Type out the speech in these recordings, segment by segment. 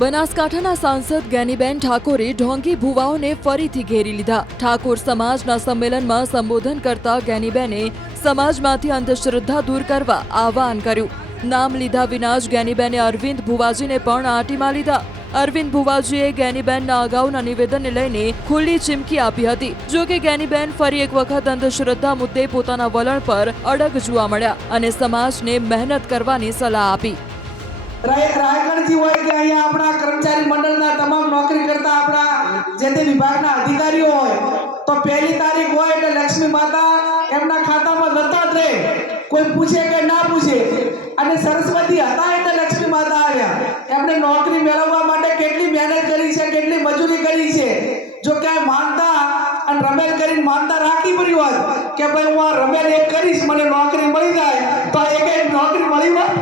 બનાસકાંઠાના સાંસદ જ્ઞાનીબેન ઠાકોરે ઢોંગી ભુવાઓને ફરીથી ઘેરી લીધા। ઠાકોર સમાજના સંમેલનમાં સંબોધન કરતા જ્ઞાનીબેને સમાજમાંથી અંધશ્રદ્ધા દૂર કરવા આહવાન કર્યું। નામ લીધા વિના જ જ્ઞાનીબેને અરવિંદ ભુવાજીને પણ આંટીમાં લીધા। અરવિંદ ભુવાજીએ જ્ઞાનીબેનના અગાઉના નિવેદનને લઈને ખુલ્લી ચીમકી આપી હતી। જો કે જ્ઞાનીબેન ફરી એક વખત અંધશ્રદ્ધા મુદ્દે પોતાના વલણ પર અડગ જોવા મળ્યા અને સમાજને મહેનત કરવાની સલાહ આપી। રાયગઢથી હોય કે અહીંયા આપણા કર્મચારી મંડળના તમામ નોકરી કરતા આપણા જે તે વિભાગના અધિકારીઓ હોય તો પહેલી તારીખ હોય એટલે લક્ષ્મી માતા એમના ખાતામાં જતા જ રહે, કોઈ પૂછે કે ના પૂછે। અને સરસ્વતી હતા એટલે લક્ષ્મી માતા આવ્યા। એમણે નોકરી મેળવવા માટે કેટલી મહેનત કરી છે, કેટલી મજૂરી કરી છે। જો ક્યાંય માનતા અને રમેલ કરીને માનતા રાખી પડી હોત કે ભાઈ હું આ રમેલ એક કરીશ મને નોકરી મળી જાય તો એક નોકરી મળી હોત।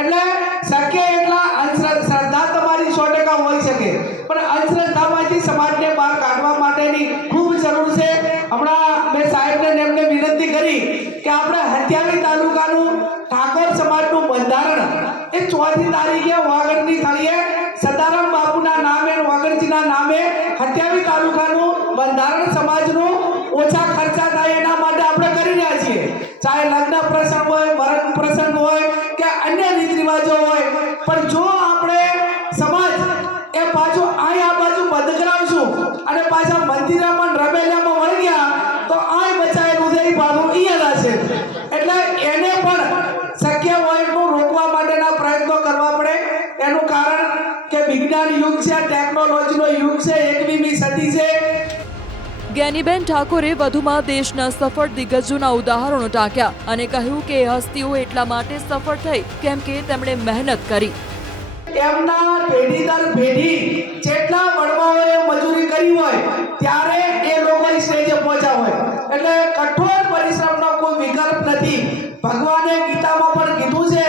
એટલે શક્ય એટલા અંધશ્રદ્ધા તમારી 100% હોઈ શકે, પણ અંધશ્રદ્ધામાંથી સમાજને બહાર કાઢવા માટેની ખૂબ જરૂર છે। હમણાં મેં સાહેબને એમને વિનંતી કરી કે આપણે હથિયાવી તાલુકાનું ઠાકોર સમાજનું બંધારણ એ 4મી તારીખે વાગડની થળીએ સદારામ બાપુના નામે વાગડજીના નામે હથિયાવી તાલુકાનું બંધારણ સમાજનું ઓછા ખર્ચા થાય એના માટે આપણે કરી રહ્યા છીએ। ચાહે લગ્ન પ્રસંગ હોય, મરણ પ્રસંગ હોય કે અન્ય રીત રિવાજો હોય, પણ જો આપણે સમાજ એ પાછું આ બાજુ બંધ કરાવશું અને પાછા મંદિરમાં રમેલામાં વળી ગયા તો આ બચાવેલું છે એ પાછું અહીંયા છે। એટલે એને પણ શક્ય હોય તો રોકવા માટેના પ્રયત્નો કરવા પડે। એનું કારણ કે વિજ્ઞાન યુગ છે, ટેકનોલોજીનો યુગ છે, 21મી સદી છે। જ્ઞાનીબેન ઠાકોરે વધુમાં દેશના સફળ દિગ્ગજોના ઉદાહરણો ટાંક્યા અને કહ્યું કે હસ્તીઓ એટલા માટે સફળ થઈ કેમ કે તેમણે મહેનત કરી। એમના પેઢી દર પેઢી જેટલા વડવાઓએ મજૂરી કરી હોય ત્યારે એ લોકો સ્ટેજે પહોંચ્યા હોય, એટલે કઠોર પરિશ્રમનો કોઈ વિકલ્પ નથી। ભગવાને ગીતામાં પણ કીધું છે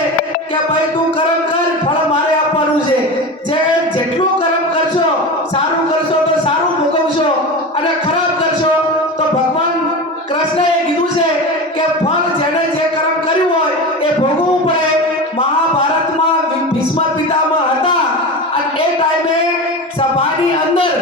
કે ભાઈ તું કર્મ કર, ફળ મારે આપવાનું છે। જેટલું કર્મ કરશો, સારું કરશો તો સારું ભોગવશો અને ખરાબ કરશો તો ભગવાન કૃષ્ણએ કીધું છે કે ફળ જેણે જે કર્મ કર્યું હોય એ ભોગવવું પડે। મહાભારતમાં ભીષ્મ પિતામહ હતા અને એ ટાઈમે સભાની અંદર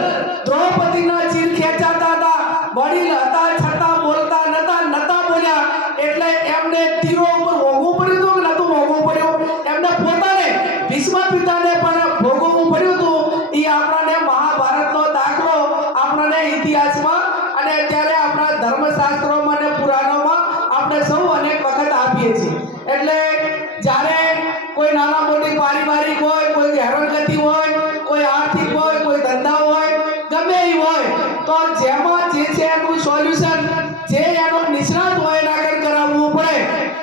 દ્રૌપદીના ચીર ખેંચાતા હતા, વડીલ હતા છતાં બોલતા નતા બોલ્યા, એટલે એમને તીરો ઉપર ભોગવવું પડ્યું હતું કે નતું ભોગવવું પડ્યું? એમને પોતાને ભીષ્મ પિતાને પણ ભોગવવું પડ્યું હતું। એ આપણને મહાભારતનો દાખલો આપણને ઇતિહાસમાં અને અત્યારે આપણા ધર્મશાસ્ત્રોમાં અને પુરાણોમાં આપણે સૌ અનેક વખત આપીએ છીએ। એટલે જ્યારે કોઈ નાના મોટી પારિવારિક હોય, કોઈ હેરાનગતિ હોય, કોઈ આર્થિક હોય, કોઈ ધંધા હોય, ગમે એ હોય તો જેમાં જે છે એનું સોલ્યુશન જે એનો નિષ્ણાત હોય એના આગળ કરાવવું પડે।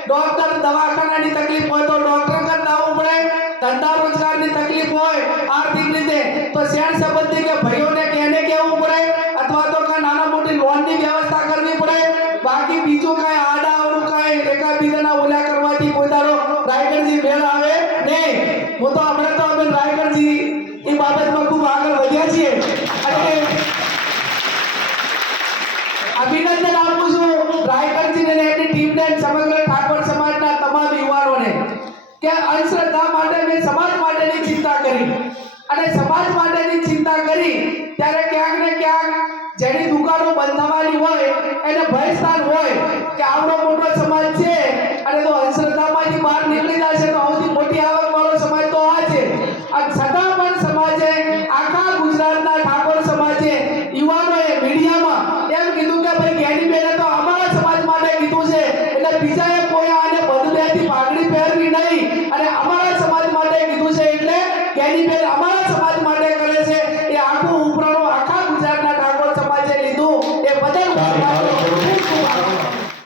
ડોક્ટર દવાખાનાની તકલીફ હોય તો ડોક્ટર કરાવવું પડે, ધંધા રોજગારની તકલીફ હોય આર્થિક રીતે તો શેર સંબંધી કે ભાઈઓને કેને કહેવું પડે અથવા તો કે નાના મોટી લોનની વ્યવસ્થા કરવી પડે। બાકી બીજું કાંઈ આડાઅવળું કાંઈ એકાબીજાના ઓલા કરવાથી કોઈ દાડો રાયગઢજી મેળ આવે નહીં। હું તો હમણાં તો અમે રાયગઢજી એ બાબતમાં ખૂબ આગળ વધ્યા છીએ અને અભિનંદન આપું છું રાયગઢજીને અને એની ટીમને, સમગ્ર ઠાકોર સમાજના તમામ યુવાનોને કે અંધશ્રદ્ધા માટે મેં સમાજ માટેની ચિંતા કરી અને સમાજ માટેની ચિંતા કરી ત્યારે ક્યાંક ને ક્યાંક જેની દુકાનો બંધ થવાની હોય એને ભયસ્થાન હોય કે આવડો મોટો સમાજ છે અને તો અંધશ્રદ્ધામાંથી બહાર નીકળી જશે તો સૌથી મોટી આવકવાળો સમાજ તો આ છે। અને છતાં પણ સમાજે આખા ગુજરાતના ઠાકોર સમાજે યુવાનોએ મીડિયામાં એમ કીધું કે ભાઈ જ્ઞાનીબેને તો અમારા સમાજ માટે કીધું છે એટલે બીજાએ કોઈ આને બંધબેથી પાઘડી પહેરવી નહીં અને અમારા સમાજ માટે કીધું છે એટલે જ્ઞાનીબેન અમારા